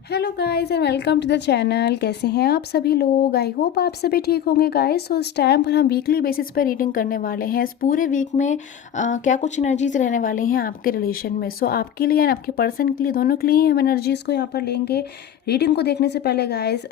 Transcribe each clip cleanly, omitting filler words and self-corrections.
Hello guys and welcome to the channel. कैसे हैं आप सभी लोग? आई होप आप सभी ठीक होंगे गाइस। सो इस टाइम पर हम वीकली बेसिस पर रीडिंग करने वाले हैं। इस पूरे वीक में क्या कुछ एनर्जीज रहने वाली हैं आपके रिलेशन में। सो आपके लिए एंड आपके पर्सन के लिए, दोनों के लिए हम एनर्जीज़ को यहाँ पर लेंगे। रीडिंग को देखने से पहले गाइस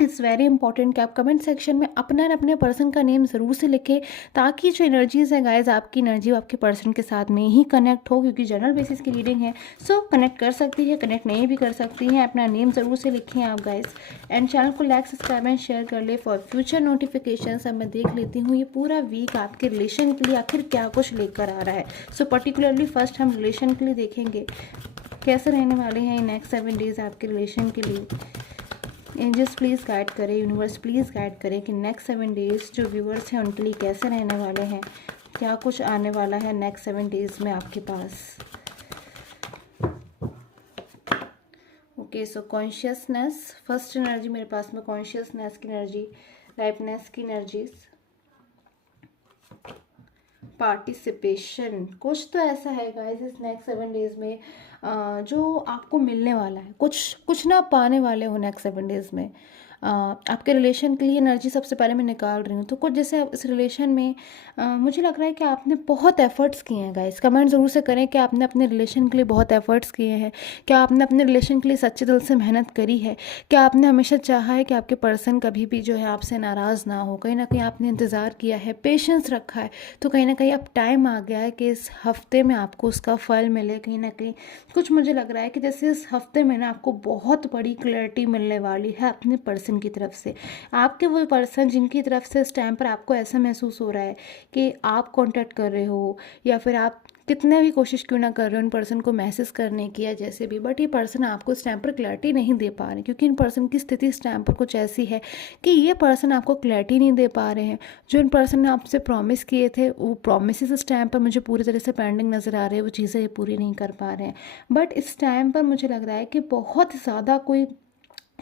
इट्स वेरी इंपॉर्टेंट कि आप कमेंट सेक्शन में अपना और अपने पर्सन का नेम ज़रूर से लिखें, ताकि जो एनर्जीज़ है गाइज, आपकी एनर्जी आपके पर्सन के साथ में ही कनेक्ट हो, क्योंकि जनरल बेसिस की रीडिंग है। सो कनेक्ट कर सकती है, कनेक्ट नहीं भी कर सकती हैं। अपना नेम ज़रूर से लिखें आप गाइज, एंड चैनल को लाइक सब्सक्राइब एंड शेयर कर ले फॉर फ्यूचर नोटिफिकेशन। अब मैं देख लेती हूँ ये पूरा वीक आपके रिलेशन के लिए आखिर क्या कुछ लेकर आ रहा है। सो पर्टिकुलरली फर्स्ट हम रिलेशन के लिए देखेंगे कैसे रहने वाले हैं नेक्स्ट 7 डेज आपके रिलेशन के लिए। एंजल्स प्लीज़ गाइड करें, यूनिवर्स प्लीज़ गाइड करें कि नेक्स्ट 7 डेज जो व्यूअर्स हैं उनके लिए कैसे रहने वाले हैं, क्या कुछ आने वाला है नेक्स्ट 7 डेज में आपके पास। Okay, so consciousness first energy मेरे पास में, कॉन्शियसनेस की एनर्जी, लाइफनेस की एनर्जीज, पार्टिसिपेशन। कुछ तो ऐसा है गाइस इस नेक्स्ट 7 डेज में जो आपको मिलने वाला है, कुछ कुछ ना पाने वाले हो नेक्स्ट 7 डेज में। आपके रिलेशन के लिए एनर्जी सबसे पहले मैं निकाल रही हूँ। तो कुछ जैसे इस रिलेशन में मुझे लग रहा है कि आपने बहुत एफर्ट्स किए हैं गाइस। कमेंट ज़रूर से करें कि आपने अपने रिलेशन के लिए बहुत एफर्ट्स किए हैं। क्या आपने अपने रिलेशन के लिए सच्चे दिल से मेहनत करी है? क्या आपने हमेशा चाहा है कि आपके पर्सन कभी भी जो है आपसे नाराज़ ना हो? कहीं ना कहीं आपने इंतज़ार किया है, पेशेंस रखा है। तो कहीं ना कहीं अब टाइम आ गया है कि इस हफ्ते में आपको उसका फल मिले। कहीं ना कहीं कुछ मुझे लग रहा है कि जैसे इस हफ्ते में ना आपको बहुत बड़ी क्लैरिटी मिलने वाली है अपने पर्सन की तरफ से। आपके वो पर्सन जिनकी तरफ से इस टाइम पर आपको ऐसा महसूस हो रहा है कि आप कांटेक्ट कर रहे हो, या फिर आप कितने भी कोशिश क्यों ना कर रहे हो इन पर्सन को मैसेज करने की या जैसे भी, बट ये पर्सन आपको इस टाइम पर क्लैरिटी नहीं दे पा रहे, क्योंकि इन पर्सन की स्थिति इस टाइम पर कुछ ऐसी है कि ये पर्सन आपको क्लैरिटी नहीं दे पा रहे हैं। जो इन पर्सन ने आपसे प्रॉमिस किए थे, वो प्रॉमिसेस इस टाइम पर मुझे पूरी तरह से पेंडिंग नज़र आ रहे हैं। वो चीज़ें ये पूरी नहीं कर पा रहे हैं। बट इस टाइम पर मुझे लग रहा है कि बहुत ज़्यादा कोई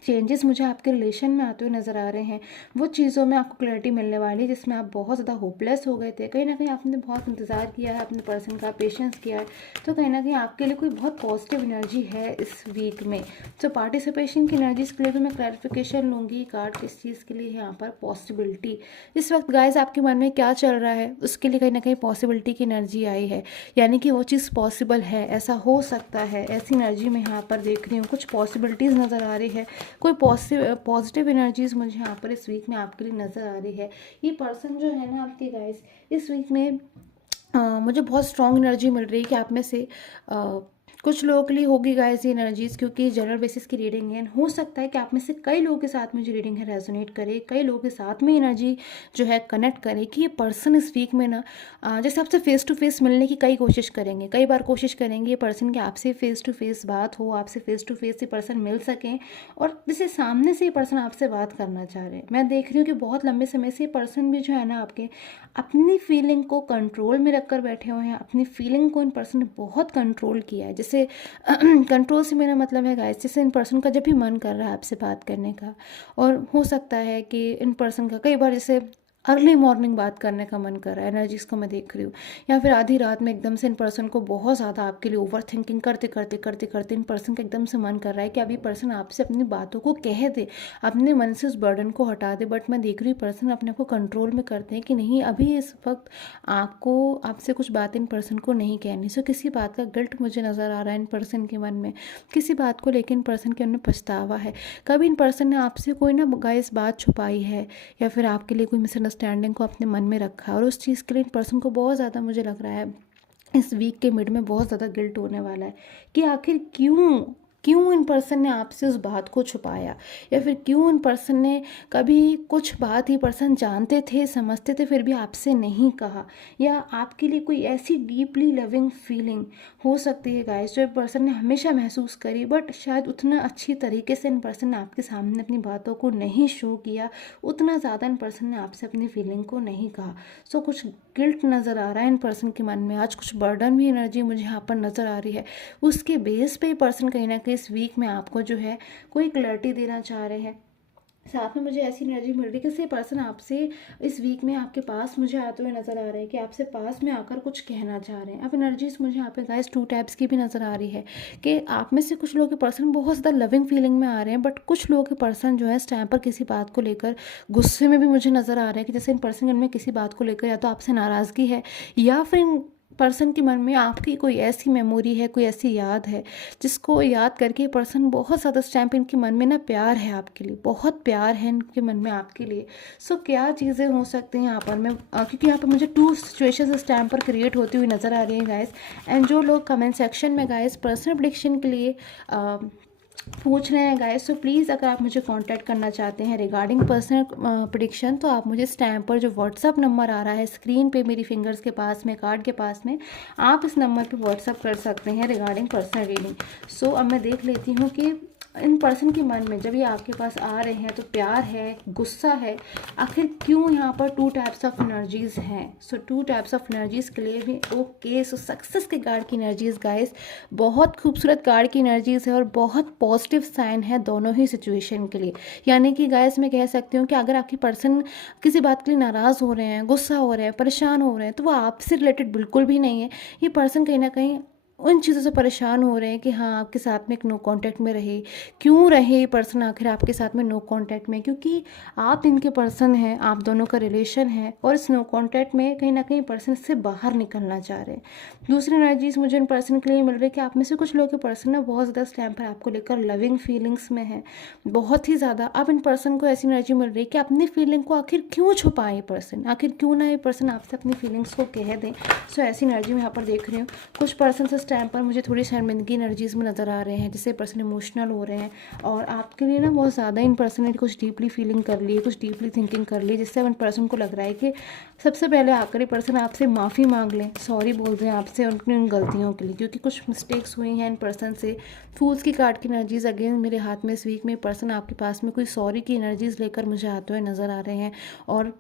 चेंजेस मुझे आपके रिलेशन में आते हुए नज़र आ रहे हैं। वो चीज़ों में आपको क्लैरिटी मिलने वाली है जिसमें आप बहुत ज़्यादा होपलेस हो गए थे। कहीं ना कहीं आपने बहुत इंतज़ार किया है अपने पर्सन का, पेशेंस किया है। तो कहीं ना कहीं आपके लिए कोई बहुत पॉजिटिव एनर्जी है इस वीक में। तो पार्टिसिपेशन की एनर्जीज़ के लिए भी मैं क्लैरिफिकेशन लूँगी। कार्ड किस चीज़ के लिए है यहाँ पर? पॉसिबिलिटी। इस वक्त गाइस आपके मन में क्या चल रहा है उसके लिए कहीं ना कहीं पॉसिबिलिटी की एनर्जी आई है, यानी कि वो चीज़ पॉसिबल है, ऐसा हो सकता है। ऐसी एनर्जी मैं यहाँ पर देख रही हूँ, कुछ पॉसिबिलिटीज़ नज़र आ रही है। कोई पॉजिटिव एनर्जीज मुझे यहाँ पर इस वीक में आपके लिए नज़र आ रही है। ये पर्सन जो है ना आपके गाइस इस वीक में मुझे बहुत स्ट्रॉन्ग एनर्जी मिल रही है कि आप में से कुछ लोगों के लिए होगी गाइस ये एनर्जीज, क्योंकि जनरल बेसिस की रीडिंग है। हो सकता है कि आप में से कई लोगों के साथ में जो रीडिंग है रेजोनेट करे, कई लोगों के साथ में एनर्जी जो है कनेक्ट करे कि ये पर्सन इस वीक में ना जैसे आपसे फेस टू फेस मिलने की कई कोशिश करेंगे, कई बार कोशिश करेंगे ये पर्सन कि आपसे फेस टू फेस बात हो, आपसे फेस टू फेस ये पर्सन मिल सकें, और जैसे सामने से ये पर्सन आपसे बात करना चाह रहे हैं। मैं देख रही हूँ कि बहुत लंबे समय से ये पर्सन भी जो है ना आपके अपनी फीलिंग को कंट्रोल में रखकर बैठे हुए हैं। अपनी फीलिंग को इन पर्सन ने बहुत कंट्रोल किया है। जैसे कंट्रोल से मेरा मतलब है गाइस, जैसे इन पर्सन का जब भी मन कर रहा है आपसे बात करने का, और हो सकता है कि इन पर्सन का कई बार जैसे अर्ली मॉर्निंग बात करने का मन कर रहा है, एनर्जीज को मैं देख रही हूँ, या फिर आधी रात में एकदम से इन पर्सन को बहुत ज़्यादा आपके लिए ओवर थिंकिंग करते करते करते करते इन पर्सन का एकदम से मन कर रहा है कि अभी पर्सन आपसे अपनी बातों को कह दे, अपने मन से उस बर्डन को हटा दे। बट मैं देख रही हूँ पर्सन अपने आप को कंट्रोल में करते हैं कि नहीं, अभी इस वक्त आपको आपसे कुछ बात इन पर्सन को नहीं कहनी। सो किसी बात का गिल्ट मुझे नज़र आ रहा है इन पर्सन के मन में, किसी बात को लेकर इन पर्सन के मन में पछतावा है। कभी इन पर्सन ने आपसे कोई ना गाइस बात छुपाई है, या फिर आपके लिए कोई मिसअंडरस्टैंडिंग को अपने मन में रखा है, और उस चीज़ के लिए इन पर्सन को बहुत ज़्यादा मुझे लग रहा है इस वीक के मिड में बहुत ज़्यादा गिल्ट होने वाला है कि आखिर क्यों क्यों इन पर्सन ने आपसे उस बात को छुपाया, या फिर क्यों इन पर्सन ने कभी कुछ बात ही पर्सन जानते थे, समझते थे, फिर भी आपसे नहीं कहा। या आपके लिए कोई ऐसी डीपली लविंग फीलिंग हो सकती है गाइस जो पर्सन ने हमेशा महसूस करी, बट शायद उतना अच्छी तरीके से इन पर्सन ने आपके सामने अपनी बातों को नहीं शो किया, उतना ज़्यादा इन पर्सन ने आपसे अपनी फीलिंग को नहीं कहा। सो कुछ गिल्ट नज़र आ रहा है इन पर्सन के मन में। आज कुछ बर्डन भी एनर्जी मुझे यहाँ पर नज़र आ रही है। उसके बेस पे पर्सन कहीं ना कहीं इस वीक में आपको जो है कोई क्लैरिटी देना चाह रहे हैं। साथ में मुझे ऐसी एनर्जी मिल रही है कि किसी पर्सन आपसे इस वीक में आपके पास मुझे आते हुए नज़र आ रहे हैं कि आपसे पास में आकर कुछ कहना चाह रहे हैं। अब एनर्जीज मुझे यहाँ पे गाइस 2 टाइप्स की भी नज़र आ रही है कि आप में से कुछ लोगों के पर्सन बहुत ज़्यादा लविंग फीलिंग में आ रहे हैं, बट कुछ लोगों के पर्सन जो है इस टाइम पर किसी बात को लेकर गुस्से में भी मुझे नज़र आ रहे हैं कि जैसे इन पर्सन में किसी बात को लेकर या तो आपसे नाराज़गी है या फिर इन पर्सन के मन में आपकी कोई ऐसी मेमोरी है, कोई ऐसी याद है जिसको याद करके पर्सन बहुत ज़्यादा इस टाइम पे इनके मन में ना प्यार है आपके लिए, बहुत प्यार है इनके मन में आपके लिए। सो क्या चीज़ें हो सकती हैं यहाँ पर मैं क्योंकि यहाँ पर मुझे 2 सिचुएशंस इस टाइम पर क्रिएट होती हुई नज़र आ रही हैं गाइस। एंड जो लोग कमेंट सेक्शन में गाइस पर्सनल प्रेडिक्शन के लिए पूछ रहे हैं गाइस, सो प्लीज़ अगर आप मुझे कांटेक्ट करना चाहते हैं रिगार्डिंग पर्सनल प्रेडिक्शन, तो आप मुझे इस टाइम पर जो व्हाट्सअप नंबर आ रहा है स्क्रीन पे मेरी फिंगर्स के पास में, कार्ड के पास में, आप इस नंबर पे व्हाट्सअप कर सकते हैं रिगार्डिंग पर्सनल रीडिंग। सो अब मैं देख लेती हूँ कि इन पर्सन के मन में जब ये आपके पास आ रहे हैं तो प्यार है, गुस्सा है, आखिर क्यों यहाँ पर 2 टाइप्स ऑफ एनर्जीज हैं। सो 2 टाइप्स ऑफ एनर्जीज के लिए भी ओके। सो सक्सेस के कार्ड की एनर्जीज गाइस बहुत खूबसूरत कार्ड की एनर्जीज है और बहुत पॉजिटिव साइन है दोनों ही सिचुएशन के लिए। यानी कि गाइस मैं कह सकती हूँ कि अगर आपकी पर्सन किसी बात के लिए नाराज़ हो रहे हैं, गुस्सा हो रहे हैं, परेशान हो रहे हैं, तो वो आपसे रिलेटेड बिल्कुल भी नहीं है। ये पर्सन कहीं ना कहीं उन चीज़ों से परेशान हो रहे हैं कि हाँ आपके साथ में एक नो कांटेक्ट में रहे। क्यों रहे पर्सन आखिर आपके साथ में नो कांटेक्ट में? क्योंकि आप इनके पर्सन हैं, आप दोनों का रिलेशन है और इस नो कांटेक्ट में कहीं ना कहीं पर्सन से बाहर निकलना चाह रहे हैं। दूसरी एनर्जीज मुझे इन पर्सन के लिए मिल रही है कि आप में से कुछ लोग के पर्सन ना बहुत ज़्यादा इस टाइम पर आपको लेकर लविंग फीलिंग्स में है, बहुत ही ज़्यादा। अब इन पर्सन को ऐसी एनर्जी मिल रही है कि अपनी फीलिंग को आखिर क्यों छुपाए ये पर्सन, आखिर क्यों ना ये पर्सन आपसे अपनी फीलिंग्स को कह दें। सो ऐसी एनर्जी मैं यहाँ पर देख रही हूँ। कुछ पर्सन इस टाइम पर मुझे थोड़ी शर्मिंदगी एनर्जीज में नज़र आ रहे हैं, जिससे पर्सन इमोशनल हो रहे हैं और आपके लिए ना बहुत ज़्यादा इन पर्सन ने कुछ डीपली फीलिंग कर ली है, कुछ डीपली थिंकिंग कर ली, जिससे इन पर्सन को लग रहा है कि सबसे पहले आकर ये पर्सन आपसे माफ़ी मांग लें, सॉरी बोल दें आपसे उनकी उन गलतियों के लिए, क्योंकि कुछ मिस्टेक्स हुई हैं इन पर्सन से। फूल्स की कार्ड की एनर्जीज अगेन मेरे हाथ में इस वीक में पर्सन आपके पास में कोई सॉरी की एनर्जीज लेकर मुझे आते हुए नज़र आ रहे हैं। और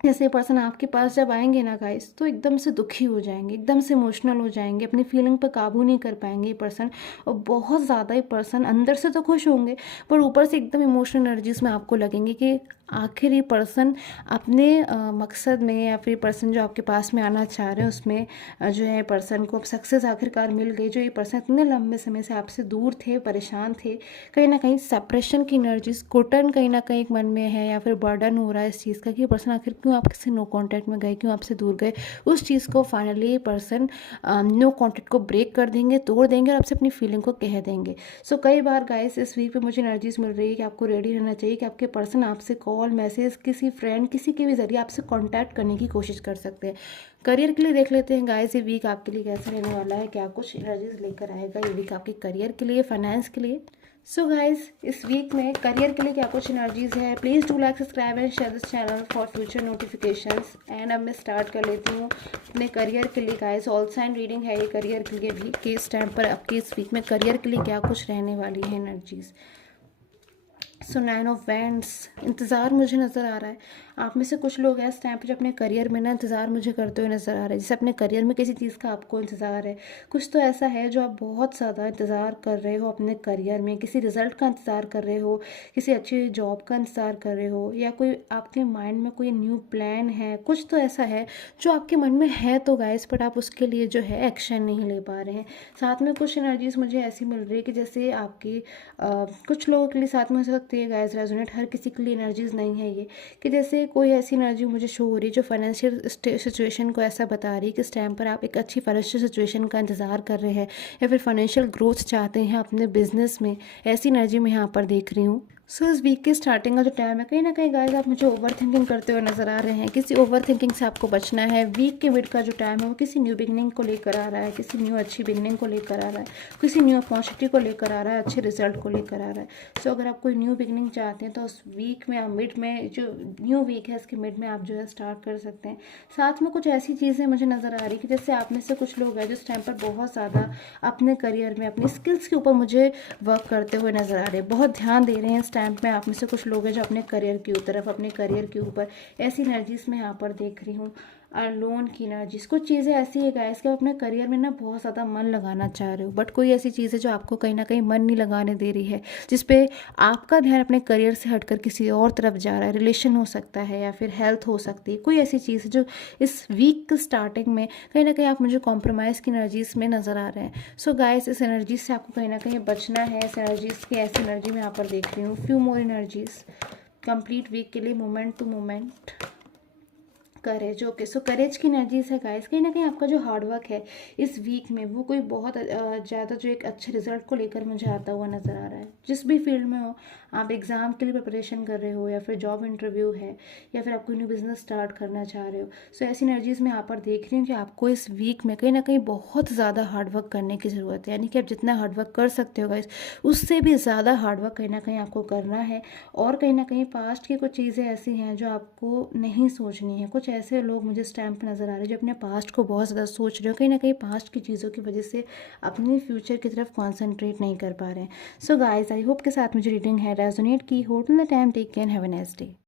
जैसे पर्सन आपके पास जब आएंगे ना गाइस तो एकदम से दुखी हो जाएंगे, एकदम से इमोशनल हो जाएंगे, अपनी फीलिंग पर काबू नहीं कर पाएंगे ये पर्सन। और बहुत ज़्यादा ये पर्सन अंदर से तो खुश होंगे पर ऊपर से एकदम इमोशनल एनर्जीज में आपको लगेंगे कि आखिर ये पर्सन अपने मकसद में या फिर पर्सन जो आपके पास में आना चाह रहे हैं उसमें जो है पर्सन को अब सक्सेस आखिरकार मिल गई। जो ये पर्सन इतने लंबे समय से आपसे दूर थे, परेशान थे, कहीं ना कहीं सेपरेशन की एनर्जीज, घुटन कहीं ना कहीं एक मन में है या फिर बर्डन हो रहा है इस चीज़ का कि पर्सन आखिर क्यों आपसे नो कांटेक्ट में गए, क्यों आपसे दूर गए। उस चीज़ को फाइनली ये पर्सन नो कांटेक्ट को ब्रेक कर देंगे, तोड़ देंगे और आपसे अपनी फीलिंग को कह देंगे। सो कई बार गाइस इस वीक पे मुझे एनर्जीज मिल रही है कि आपको रेडी रहना चाहिए कि आपके पर्सन आपसे कॉल, मैसेज, किसी फ्रेंड, किसी के भी जरिए आपसे कांटेक्ट करने की कोशिश कर सकते हैं। करियर के लिए देख लेते हैं गाइस ये वीक आपके लिए कैसा रहने वाला है, क्या कुछ एनर्जीज लेकर आएगा ये वीक आपके करियर के लिए, फाइनेंस के लिए। सो गाइज इस वीक में करियर के लिए क्या कुछ एनर्जीज है। Please do like, subscribe and share this channel for future notifications. And अब मैं स्टार्ट कर लेती हूँ अपने करियर के लिए गाइज। ऑल साइन रीडिंग है ये करियर के लिए भी कि इस टाइम पर आपके इस वीक में करियर के लिए क्या कुछ रहने वाली है एनर्जीज। सो 9 ऑफ वैंड्स, इंतज़ार मुझे नज़र आ रहा है। आप में से कुछ लोग हैं इस टाइम पे जो अपने करियर में ना इंतज़ार मुझे करते हुए नज़र आ रहे हैं, जैसे अपने करियर में किसी चीज़ का आपको इंतज़ार है। कुछ तो ऐसा है जो आप बहुत ज़्यादा इंतज़ार कर रहे हो अपने करियर में, किसी रिज़ल्ट का इंतज़ार कर रहे हो, किसी अच्छी जॉब का इंतज़ार कर रहे हो, या कोई आपके माइंड में कोई न्यू प्लान है। कुछ तो ऐसा है जो आपके मन में है तो गाइस, बट आप उसके लिए जो है एक्शन नहीं ले पा रहे हैं। साथ में कुछ एनर्जीज मुझे ऐसी मिल रही है कि जैसे आपकी कुछ लोगों के लिए साथ में हो सकती है गाइस रेजोनेट, हर किसी के लिए एनर्जीज नहीं है ये, कि जैसे कोई ऐसी एनर्जी मुझे शो हो रही है जो फाइनेंशियल सिचुएशन को ऐसा बता रही है कि इस टाइम पर आप एक अच्छी फाइनेंशियल सिचुएशन का इंतजार कर रहे हैं या फिर फाइनेंशियल ग्रोथ चाहते हैं अपने बिजनेस में। ऐसी एनर्जी मैं यहाँ पर देख रही हूँ। सो इस वीक के स्टार्टिंग का जो टाइम है कहीं ना कहीं गाइस आप मुझे ओवर थिंकिंग करते हुए नजर आ रहे हैं। किसी ओवर थिंकिंग से आपको बचना है। वीक के मिड का जो टाइम है वो किसी न्यू बिगनिंग को लेकर आ रहा है, किसी न्यू अच्छी बिगनिंग को लेकर आ रहा है, किसी न्यू अपॉर्चुनिटी को लेकर आ रहा है, अच्छे रिजल्ट को लेकर आ रहा है। सो अगर आप कोई न्यू बिगनिंग चाहते हैं तो उस वीक में आप मिड में, जो न्यू वीक है इसके मिड में आप जो है स्टार्ट कर सकते हैं। साथ में कुछ ऐसी चीज़ें मुझे नज़र आ रही कि जैसे आप में से कुछ लोग हैं जो इस टाइम पर बहुत ज़्यादा अपने करियर में, अपनी स्किल्स के ऊपर मुझे वर्क करते हुए नज़र आ रहे हैं, बहुत ध्यान दे रहे हैं इस टाइम में। आप में से कुछ लोग हैं जो अपने करियर की तरफ, अपने करियर के ऊपर, ऐसी एनर्जीज में यहाँ पर देख रही हूँ। और लोन की एनर्जीज, कुछ चीज़ें ऐसी है गाइस कि आप अपने करियर में ना बहुत ज़्यादा मन लगाना चाह रहे हो, बट कोई ऐसी चीज़ है जो आपको कहीं ना कहीं मन नहीं लगाने दे रही है, जिसपे आपका ध्यान अपने करियर से हटकर किसी और तरफ जा रहा है। रिलेशन हो सकता है या फिर हेल्थ हो सकती है, कोई ऐसी चीज़ है जो इस वीक स्टार्टिंग में कहीं ना कहीं आप मुझे कॉम्प्रोमाइज़ की एनर्जीज में नज़र आ रहे हैं। सो गाइस, इस एनर्जी से आपको कहीं ना कहीं बचना है। इस एनर्जीज की ऐसी एनर्जी मैं यहाँ पर देख रही हूँ। Few more energies complete week के लिए, moment to moment. Courage, okay. So courage की एनर्जीज है गाइस, कहीं ना कहीं आपका जो हार्डवर्क है इस वीक में वो कोई बहुत ज़्यादा जो एक अच्छे रिजल्ट को लेकर मुझे आता हुआ नज़र आ रहा है। जिस भी फील्ड में हो, आप एग्ज़ाम के लिए प्रिपरेशन कर रहे हो या फिर जॉब इंटरव्यू है या फिर आप कोई न्यू बिजनेस स्टार्ट करना चाह रहे हो, सो ऐसी एनर्जीज मैं यहाँ पर देख रही हूँ कि आपको इस वीक में कहीं ना कहीं बहुत ज़्यादा हार्डवर्क करने की ज़रूरत है। यानी कि आप जितना हार्डवर्क कर सकते हो गाइस, उससे भी ज़्यादा हार्डवर्क कहीं ना कहीं आपको करना है। और कहीं ना कहीं पास्ट की कुछ चीज़ें ऐसी हैं जो आपको नहीं सोचनी है। कुछ ऐसे लोग मुझे स्टैम्प नज़र आ रहे हैं जो अपने पास्ट को बहुत ज़्यादा सोच रहे हो, कहीं ना कहीं पास्ट की चीज़ों की वजह से अपने फ्यूचर की तरफ कॉन्सेंट्रेट नहीं कर पा रहे हैं। सो गाइस, आई होप के साथ मुझे रीडिंग है रेजोनेट की हो। Till the time, take care, have a nice day.